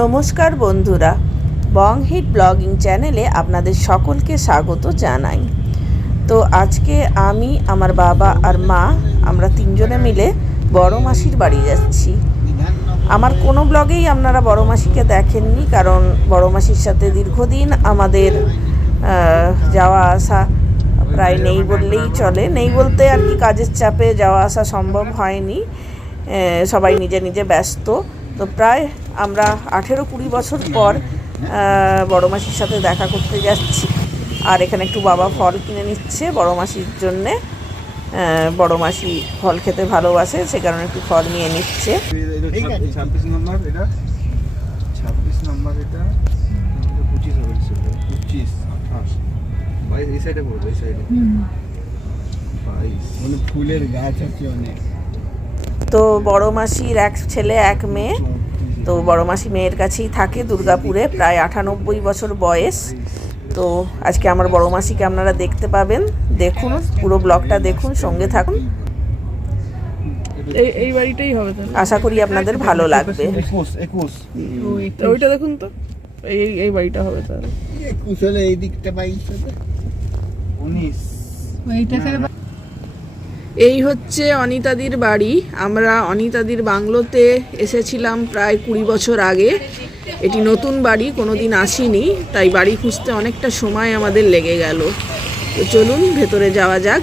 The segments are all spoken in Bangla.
নমস্কার বন্ধুরা, বং হিট ব্লগিং চ্যানেলে আপনাদের সকলকে স্বাগত জানাই। তো আজকে আমি, আমার বাবা আর মা, আমরা তিনজনে মিলে বড় মাসির বাড়ি যাচ্ছি। আমার কোনো ব্লগেই আপনারা বড় মাসিকে দেখেননি, কারণ বড় মাসির সাথে দীর্ঘদিন আমাদের যাওয়া আসা প্রায় নেই বললেই চলে। নেই বলতে আর কি কাজের চাপে যাওয়া আসা সম্ভব হয়নি। সবাই নিজে নিজে ব্যস্ত। তো প্রায় আমরা আঠেরো কুড়ি বছর পর বড় মাসির সাথে দেখা করতে যাচ্ছি। আর এখানে একটু বাবা ফল কিনে নিচ্ছে বড় মাসির জন্যে। বড় মাসি ফল খেতে ভালোবাসে সে কারণে একটু ফল নিয়ে নিচ্ছে। ঠিক আছে। ছাব্বিশ নম্বর এটা? ছাব্বিশ নম্বর এটা? পঁচিশ হবে পঁচিশ। আঠাশ। বাইশ এই সাইডে পড়বে এই সাইডে বাইশ। মানে ফুলের গাছ আছে অনেক। তো বড় মাসির এক ছেলে এক মেয়ে। তো বড় মাসি মেয়ের কাছেই থাকে দুর্গাপুরে প্রায় আটানব্বই বছর বয়স। তো আজকে আমার বড় মাসিকে আপনারা দেখতে পাবেন। দেখুন পুরো ব্লগটা দেখুন সঙ্গে থাকুন। এই এই বাড়িটাই হবে আশা করি আপনাদের ভালো লাগবে। ওইটা দেখুন তো। এই এই- এই বাড়িটা হবে তাহলে। এই দিকটা বাইশ উনিশ। এই হচ্ছে অনিতাদির বাড়ি। আমরা অনিতাদির বাংলোতে এসেছিলাম প্রায় কুড়ি বছর আগে। এটি নতুন বাড়ি কোনো দিন আসিনি, তাই বাড়ি খুঁজতে অনেকটা সময় আমাদের লেগে গেল। তো চলুন, ভেতরে যাওয়া যাক।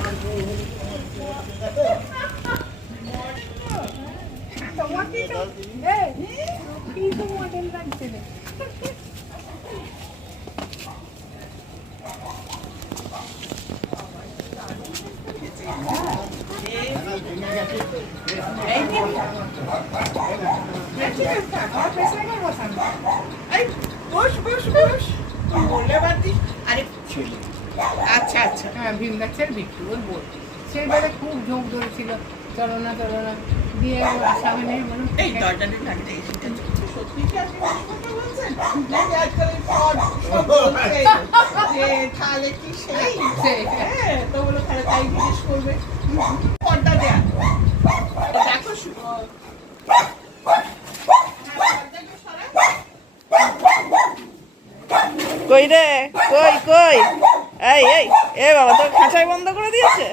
আচ্ছা আচ্ছা হ্যাঁ ভীম গাছের বিক্রি ওর বই সেইবারে খুব ঝোঁক ধরেছিল চলো না চলো না দিয়ে হয়নি বলুন এই দরজাটা তাহলে কি সেই? তো বলল তাহলে তাই জিজ্ঞেস করবে। কই রে? কই কই? এই এই এ বাবা তোর খাঁচায় বন্ধ করে দিয়েছে?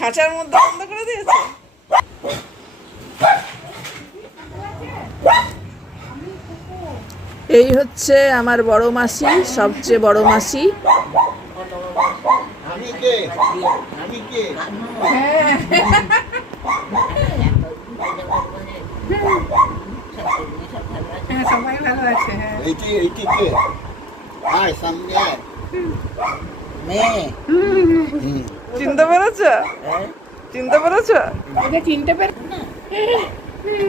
খাঁচার মধ্যে বন্ধ করে দিয়েছে? এই হচ্ছে আমার বড় মাসি সবচেয়ে বড় মাসি। আমি কে? আমি কে? হ্যাঁ সবাই ভালো আছে হ্যাঁ। এইটি এইটি কে চিনতে পেরেছ? চিনতে পেরেছ? এটা চিনতে পেরে হুম,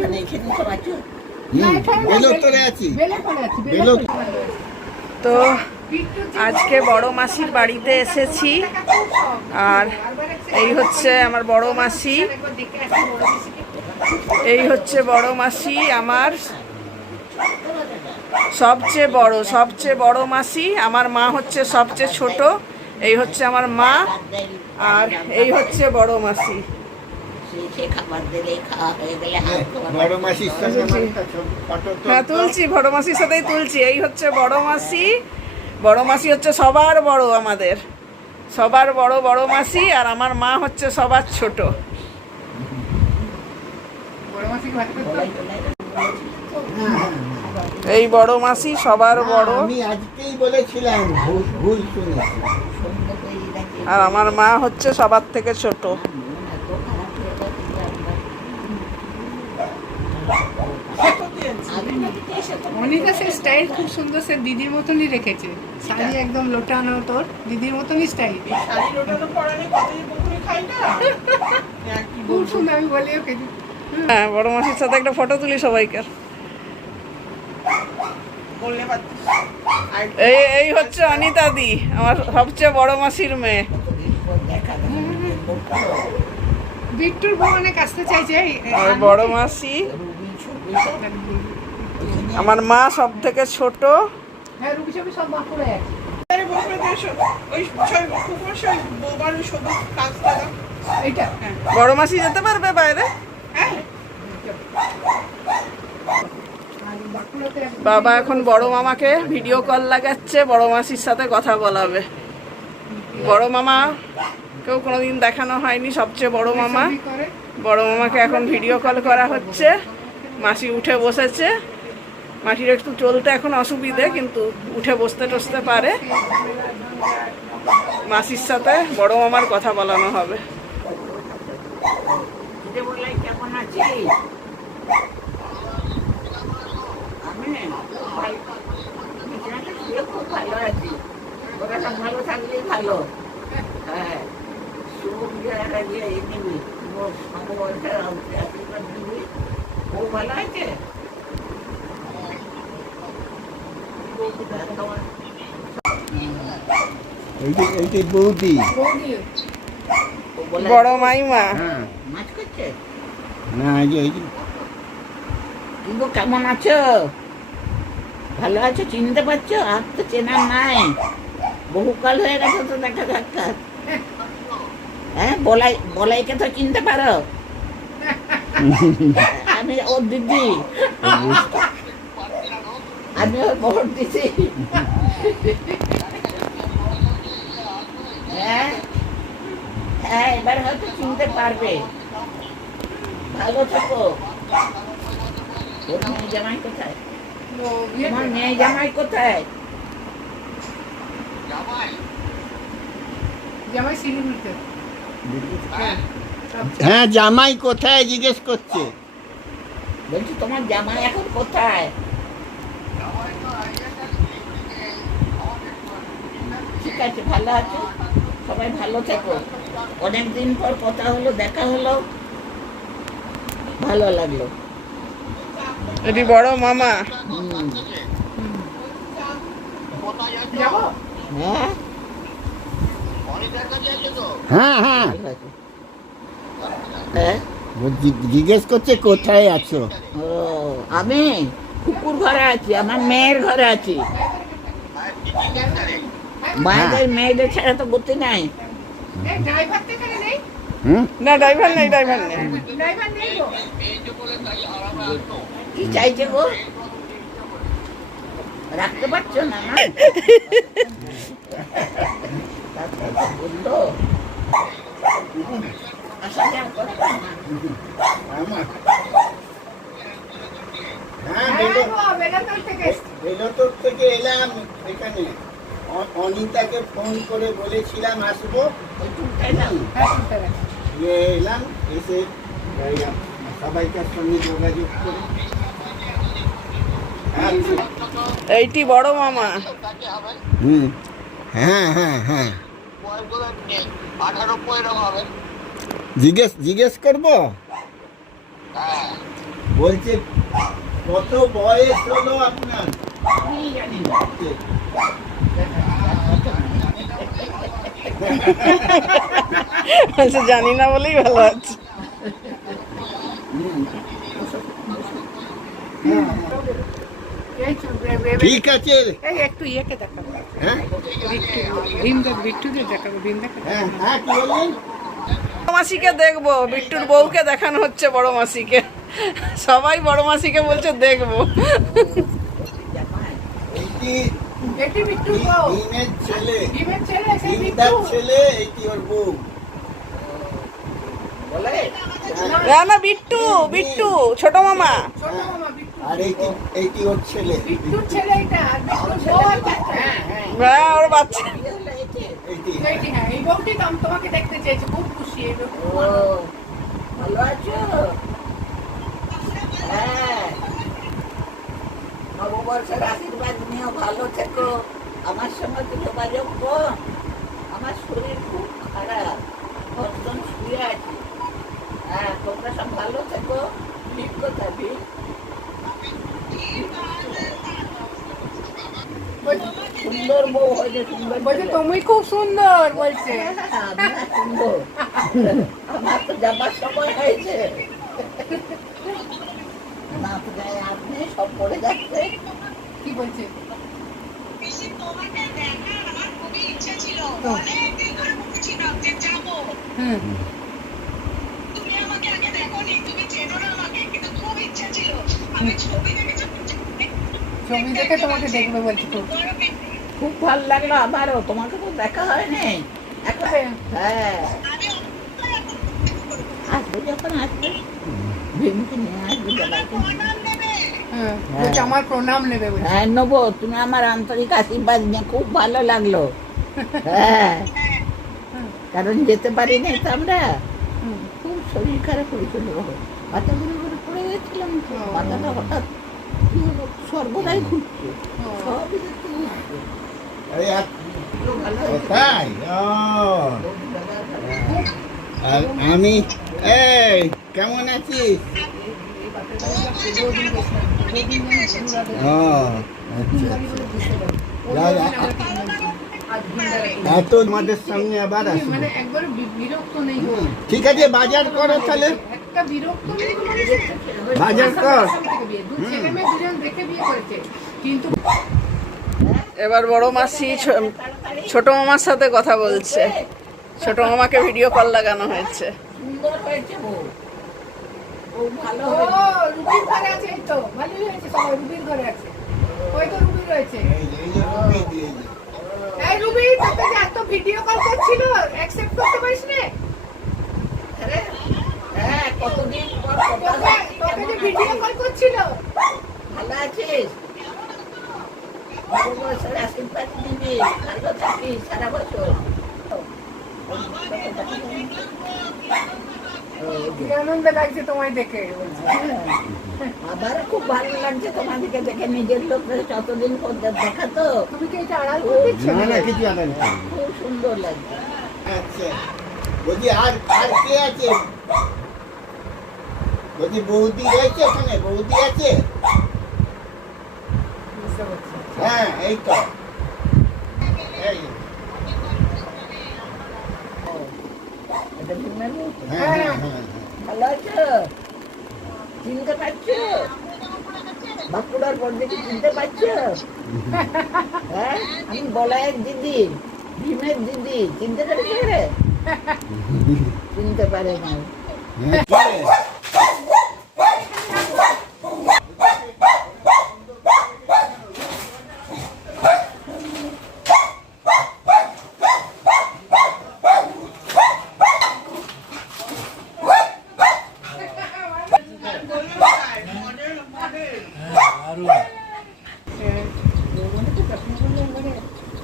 বেলোত্তরে আছি। বেলে পড়ে আছি বেলে বেলো তো আজকে বড় মাসির বাড়িতে এসেছি। আর এই হচ্ছে আমার বড় মাসি। এই হচ্ছে বড় মাসি আমার সবচেয়ে বড় সবচেয়ে বড় মাসি আমার মা হচ্ছে সবচেয়ে ছোট। এই হচ্ছে আমার মা আর এই হচ্ছে বড় মাসি। হ্যাঁ তুলছি বড় মাসির সাথেই তুলছি। এই হচ্ছে বড় মাসি। বড় মাসি হচ্ছে সবার বড় আমাদের। সবার বড় বড় মাসি আর আমার মা হচ্ছে সবার ছোট। বড় মাসি এই বড় মাসি সবার বড়। আমি আজকেই বলেছিলাম ভুল আর আমার মা হচ্ছে সবার থেকে ছোট। অনিতা সে স্টাইল খুব সুন্দর সে দিদির মতনই রেখেছে। শাড়ি একদম লোটানো তোর দিদির মতনই স্টাইল শাড়ির ওটা পরালে কতই বকুনি খাই না? খুব সুন্দর আমি বলি ওকে। হ্যাঁ বড় মাসির সাথে একটা ফটো তুলি সবাইকে এই এই হচ্ছে অনিতা দি আমার সবচেয়ে বড় মাসির মেয়ে। বিট্টুর অনেক আসতে চাইছে বড় মাসি আমার মা সব থেকে ছোট। হ্যাঁ রুবি ছবি সব আছে। বড় মাসি যেতে পারবে বাইরে? হ্যাঁ বাবা এখন বড় মামাকে ভিডিও কল লাগাচ্ছে, বড় মাসির সাথে কথা বলাবে। বড় মামা কেউ কোনোদিন দেখানো হয়নি, সবচেয়ে বড় মামা। বড় মামাকে এখন ভিডিও কল করা হচ্ছে। মাসি উঠে বসেছে। মাটির একটু চলতে এখন অসুবিধে, কিন্তু উঠে বসতে টসতে পারে। মাসির সাথে বড় মামার কথা বলানো হবে। বিছানাতে শুয়ে খুব ভালো আছি। ওরা ভালো থাকলেই ভালো। হ্যাঁ। শুভ বিজয়াটা দিয়ে এই দিবি। ও ভালো আছে? বৌদি। বড় মাইমা। হ্যাঁ। মাছ করছে? না, এই কেমন আছো? ভালো আছো? চিনতে পারছ? আর তো চেনা নাই। বহুকাল হয়ে গেছে তো দেখা সাক্ষাৎ। হ্যাঁ বলাই, বলাইকে তো চিনতে পারো। আমি ওর দিদি। আমি ওর বড় দিদি। হ্যাঁ হ্যাঁ এবার হয়তো চিনতে পারবে। ভালো থাকো। মেয়ে জামাই কোথায়? তোমার মেয়ে জামাই কোথায়? হ্যাঁ জামাই কোথায়? জিজ্ঞেস করছে। বলছি তোমার জামাই এখন কোথায়? ঠিক আছে ভালো আছো? সবাই ভালো থেকো। অনেকদিন পর কথা হলো দেখা হলো। ভালো লাগল। এটি বড় মামা। হ্যাঁ হ্যাঁ। হ্যাঁ। হ্যাঁ জিজ্ঞেস করছে কোথায় আছো? ও আমি কুকুর ঘরে আছি আমার মেয়ের ঘরে আছি। মায়েদের মেয়েদের ছাড়া তো গতি নাই? হুম না ড্রাইভার নেই ড্রাইভার নেই। ড্রাইভার নেই গো কি চাইছে গো? রাখতে পারছ না না? থেকে এলাম এখানে। অনিতাকে ফোন করে বলেছিলাম আসব। ওই টুকটাই না হ্যাঁ শুনতে পাচ্ছি। দিয়ে এলাম এসে এই সবাইকার সঙ্গে যোগাযোগ করে আচ্ছা। এইটি বড় মামা হুম হ্যাঁ হ্যাঁ হ্যাঁ জিজ্ঞেস জিজ্ঞেস করব বলছে কত বয়স হলো আপনার আমি জানি না। আচ্ছা জানি না বলেই ভালো আছে। ঠিক আছে। একটু ইয়েকে দেখাবো। হ্যাঁ? দেখাবো। হ্যাঁ হ্যাঁ কি বললেন? বড় মাসিকে দেখব বিট্টুর বউকে দেখানো হচ্ছে বড় মাসিকে। সবাই বড় মাসিকে বলছে দেখব এইটি এটি বিট্টুর বউ ভীমের ছেলে। ভীমের ছেলে সেই ভীমদার বিট্টু ছেলে এইটি ওর বউ? বলে? না না বিট্টু বিট্টু ছোট মামা। ছোট মামা বিট্টু। আর এইটি এইটি ওর ছেলে? বিট্টুর ছেলে এটা আর বিট্টুর বউ আর বাচ্চা হ্যাঁ হ্যাঁ। হ্যাঁ ওর বাচ্চা। এইটি এইটি হ্যাঁ এই বউটি তো তোমাকে দেখতে চেয়েছি খুব খুশি এই বউ। ভালো। ভালো আছো? হ্যাঁ। নববর্ষের আশীর্বাদ নিয়েও ভালো থেকো। আমার সঙ্গে যোগাযোগ কম আমার শরীর খুব খারাপ। কতজন শুয়ে আছি। হ্যাঁ তোমরা সব ভালো থেকো। ঠিক কথা ঠিক সুন্দর বউ হয়েছে সুন্দর বলছে তুমি খুব সুন্দর বলছে। সুন্দর। আমার তো যাবার সময় হয়েছে। না তো আপনি সব পড়ে যাচ্ছে। কি বলছে? ছবি দেখে তোমাকে দেখবে বলছি খুব খুব ভালো লাগল আবারও তোমাকে তো দেখা হয়নি হ্যাঁ। আসবে যখন আসবে। ভেমিকে নিয়ে আসবে আমার প্রণাম নেবে হ্যাঁ নেব। তুমি আমার আন্তরিক আশীর্বাদ নিয়ে খুব ভালো লাগল। হ্যাঁ। কারণ যেতে পারি পারিনি তো আমরা। খুব শরীর খারাপ হয়েছিল মাথা ঘুরে ঘুরে পড়ে গেছিলাম। মাথাটা হঠাৎ সর্বদাই ঘুরছে। সবই তাই আমি এই কেমন আছিস। এত তোমাদের সঙ্গে আবার মানে একবার বিরক্ত নেই। ঠিক আছে বাজার করো তাহলে। একটা বিরক্ত নেই বাজার কর। দেখে বিয়ে করেছে। কিন্তু এবার বড় মাসি ছ- ছোট মামার সাথে কথা বলছে। ছোট মামাকে ভিডিও কল লাগানো হয়েছে। সুন্দর হয়েছে ও ভালো রুবির ঘরে আছে এই তো ভালোই হয়েছে সবাই রুবির ঘরে আছে। ওই তো রুবি রয়েছে। এই রুবি তোকে যে এত ভিডিও কল করছিল অ্যাকসেপ্ট করতে পারিস না? হ্যাঁ কতদিন পর তোকে যে ভিডিও? কল করছিল। ভালো আছিস? আশীর্বাদ দিবি ভালো থাকিস সারা বছর। আনন্দ লাগছে তোমায় দেখে? বলছে। আবার খুব ভালো লাগছে তোমাদেরকে দেখে। নিজের লোকদের যতদিন পর দেখা তো। তুমি কি এটা আড়াল করে না না কিছু আদান খুব সুন্দর লাগছে। আচ্ছা। আর আর কে আছে? বলছি বৌদি রয়েছে ওখানে বৌদি আছে? বুঝতে পারছি। হ্যাঁ এই তো। এই। এটা বউ হ্যাঁ হ্যাঁ হ্যাঁ ভালো আছো? চিনতে পারছ বাঁকুড়ার পর দেখে চিনতে পারছ হ্যাঁ আমি বলায়ের দিদি ভীমের দিদি চিনতে পেরেছ চিনতে পারে না হ্যাঁ কে?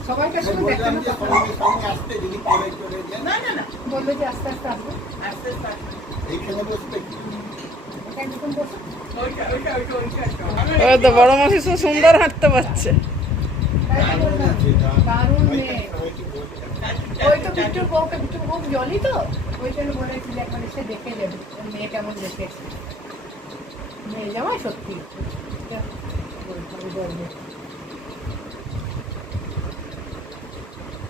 সবাইকার সঙ্গে বললাম দেখানো যে কথা সঙ্গে সঙ্গে আসতে যদি করে চলে যায় না না না বলল যে আস্তে আস্তে আসবে আসতে এইখানে বসতে কি এখানে যখন বসো ওই তো বড় সুন্দর হাঁটতে পারছে। ওই তো বিট্টুর বউকে বিট্টুর বউ জলই তো ওই জন্য একবার এসে দেখে যাবে ওর মেয়ে কেমন দেখে মেয়ে জামাই সত্যি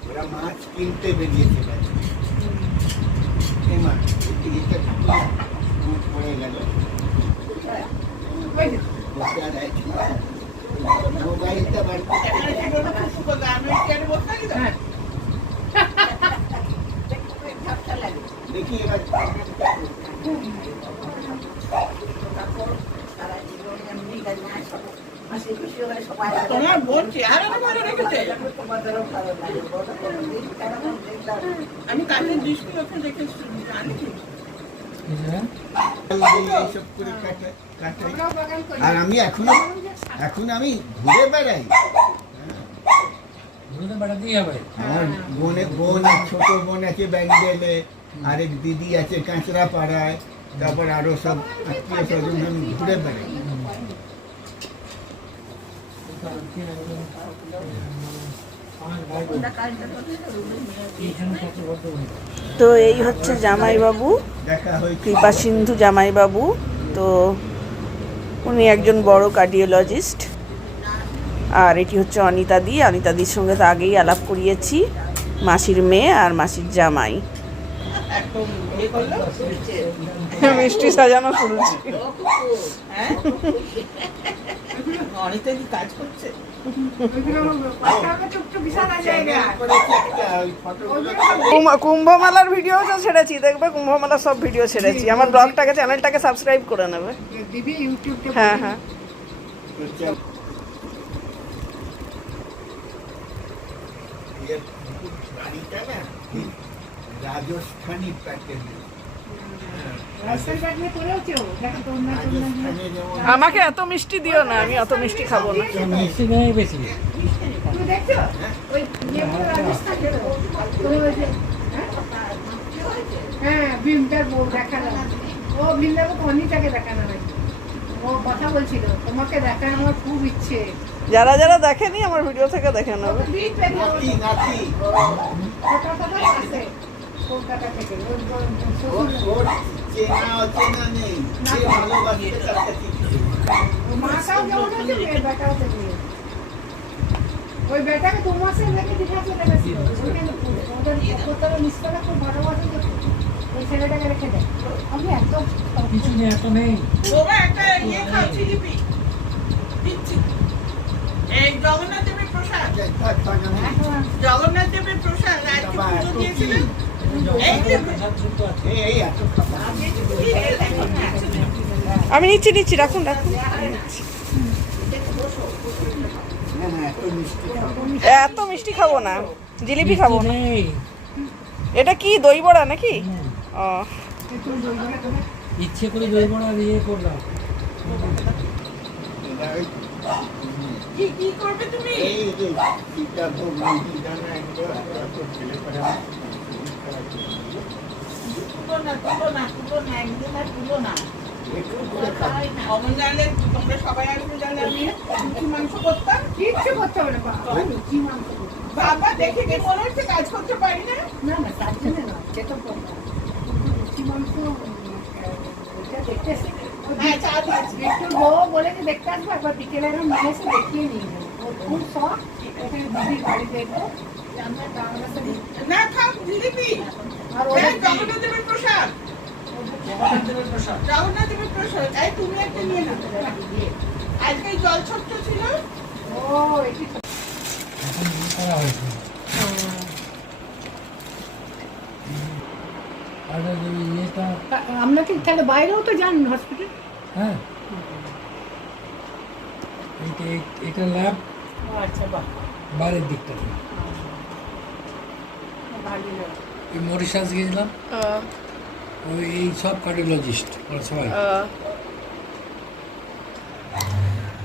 ওরা মাছ কিনতে বেরিয়েছে মাছ গেল দেখি তোমার বোন চেহারা ভালো রেখেছে আমি কালকে দৃষ্টি ওখানে দেখেছি জানি আর আমি এখনও এখন আমি ঘুরে বেড়াই। আমার বোনে বোন ছোট বোন আছে ব্যান্ডেলে, আরেক দিদি আছে কাঁচরা পাড়ায় তারপর আরও সব আত্মীয় স্বজন আমি ঘুরে বেড়াই। তো এই হচ্ছে জামাইবাবু, কৃপা সিন্ধু জামাইবাবু। তো উনি একজন বড় কার্ডিওলজিস্ট। আর এটি হচ্ছে অনিতাদি অনিতাদির সঙ্গে তো আগেই আলাপ করিয়েছি, মাসির মেয়ে আর মাসির জামাই। মিষ্টি সাজানো অনেকটা কি কাজ করছে? কুম্ভমেলার ভিডিও ছেড়েছি, দেখবে কুম্ভমেলার সব ভিডিও ছেড়েছি। আমার ব্লগটাকে চ্যানেলটাকে সাবস্ক্রাইব করে নেবে। হ্যাঁ হ্যাঁ। রাজস্থানী প্যাকেজ আমাকে এত মিষ্টি দিও না আমি অত মিষ্টি খাব না হ্যাঁ হ্যাঁ ভীমটার বউ দেখানো ও ভীমটাকে তো অনিতাকে দেখানো হয় ও কথা বলছিল তোমাকে দেখার আমার খুব ইচ্ছে যারা যারা দেখেনি আমার ভিডিও থেকে দেখে নেবে কলকাতা থেকে। ওর ওর ওর শ্বশুর ওর চেনা অচেনা নেই। সে ভালোবাসতে তার কিছু মাটাও যেমন আছে বেটাও তেমনি ওই বেটাকে দু মাসে রেখে দিঘা চলে গেছিল ওইখানে পুরো ওদের কলকাতার খুব ভালোবাসে ওই ছেলেটাকে রেখে দেয়। আমি এত বাবা একটা ইয়ে দিচ্ছি। এই জগন্নাথ দেবের প্রসাদ। জগন্নাথ দেবের প্রসাদ আজকে পুজো দিয়েছিলেন এই যে এই এই এত খাবার আমি নিচ্ছি নিচ্ছি রাখুন রাখুন। এত মিষ্টি খাব না জিলিপি খাব না। এটা কি দই বড়া নাকি? ও। ইচ্ছে করে দই বড়া দিয়ে করলাম। কি কি করবে তুমি? এই বাবা। দেখে কি মনে হচ্ছে কাজ করতে পারি না। না না তার জন্য না সে তো করতে হবে। কিন্তু লুচি মাংস দেখতে হ্যাঁ চা একটু বউ বলে যে দেখতে আসব একবার বিকেলে এরকম নিয়ে এসে দেখিয়ে নিয়ে যাব। ওর খুব শখ ওখানে দিদির বাড়ি দেখব না খাও জিলিপি হ্যাঁ, ওদের জগন্নাথ দেবের প্রসাদ। জগন্নাথ দেবের প্রসাদ। এই তুমি একটা নিয়ে নাও। আজকে জল ছত্র ছিল। ও এটি তো- এখন ইয়ে করা হয়েছে আর ওই ইয়েটা তা- আপনার কি তাহলে বাইরেও তো যান হসপিটাল হ্যাঁ। এটা ল্যাব আচ্ছা বাহ। বাইরের দিকটা লাগে। এই মরিশাস গেছিলাম ওই এই সব কার্ডিওলজিস্ট ওরা সবাই।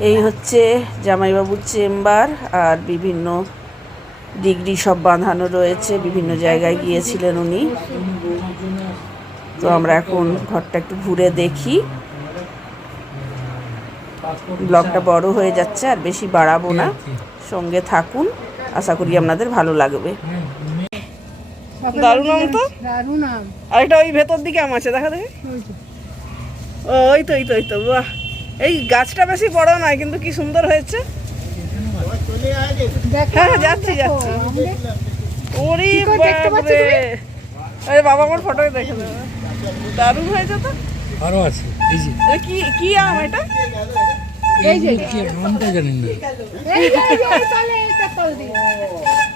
এই হচ্ছে জামাইবাবুর চেম্বার আর বিভিন্ন ডিগ্রি সব বাঁধানো রয়েছে বিভিন্ন জায়গায় গিয়েছিলেন উনি। তো আমরা এখন ঘরটা একটু ঘুরে দেখি। ব্লগটা বড় হয়ে যাচ্ছে আর বেশি বাড়াবো না। সঙ্গে থাকুন আশা করি আপনাদের ভালো লাগবে। দারুণ আম তো? দারুণ আম আরেকটা ওই ভেতর দিকে আম আছে দেখা দেখে। ওই ও ওই তো ওই তো ওই তো বাহ। এই গাছটা বেশি বড় নয় কিন্তু কি সুন্দর হয়েছে। চলে আয় দেখো, হ্যাঁ, হ্যাঁ, যাচ্ছি, যাচ্ছি। ওরে বাপরে। আরে বাবা আমার ফটো দেখে দেবে দারুণ হয়েছে তো? আরও আছে এই যে। কি কি আম এটা? এই যে। কি নামটা জানি না। এই যে, এই যে, ওই তলে, এইটা তল দিয়ে। হ্যাঁ, দেখো। হুম, ও বাবা এটা।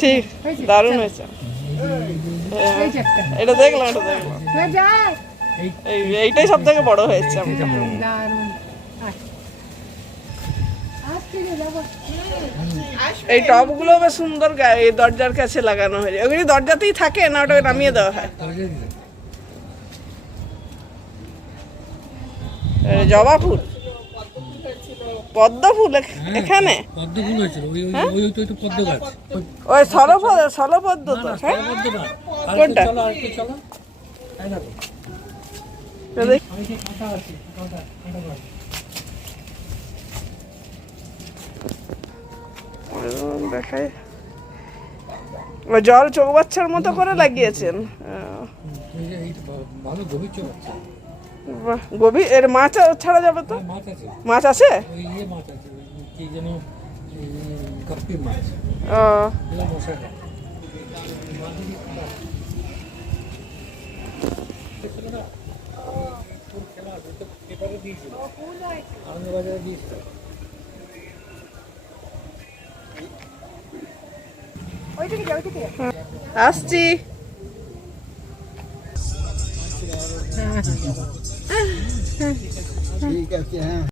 ঠিক হয়েছে? দারুণ হয়েছে। এটা দেখলাম এটা দেখলাম। এই এইটাই সব থেকে বড় হয়েছে। এই টবগুলো বেশ সুন্দর গা- এই দরজার কাছে লাগানো হয়েছে। ওগুলি দরজাতেই থাকে না ওটাকে নামিয়ে দেওয়া হয়? জবা ফুল। পদ্ম ফুল এখানে? পদ্ম ফুল হয়েছিল ওই ওই তো পদ্ম গাছ। তো হ্যাঁ? কোনটা? চলো আর চলো। ও জল চোখ বাচ্চার মতো করে লাগিয়েছেন। ভালো গভীর বাহ, গভীর এর মাছ ছাড়া যাবে তো? হ্যাঁ, মাছ আছে। মাছ আছে ওই ইয়ে মাছ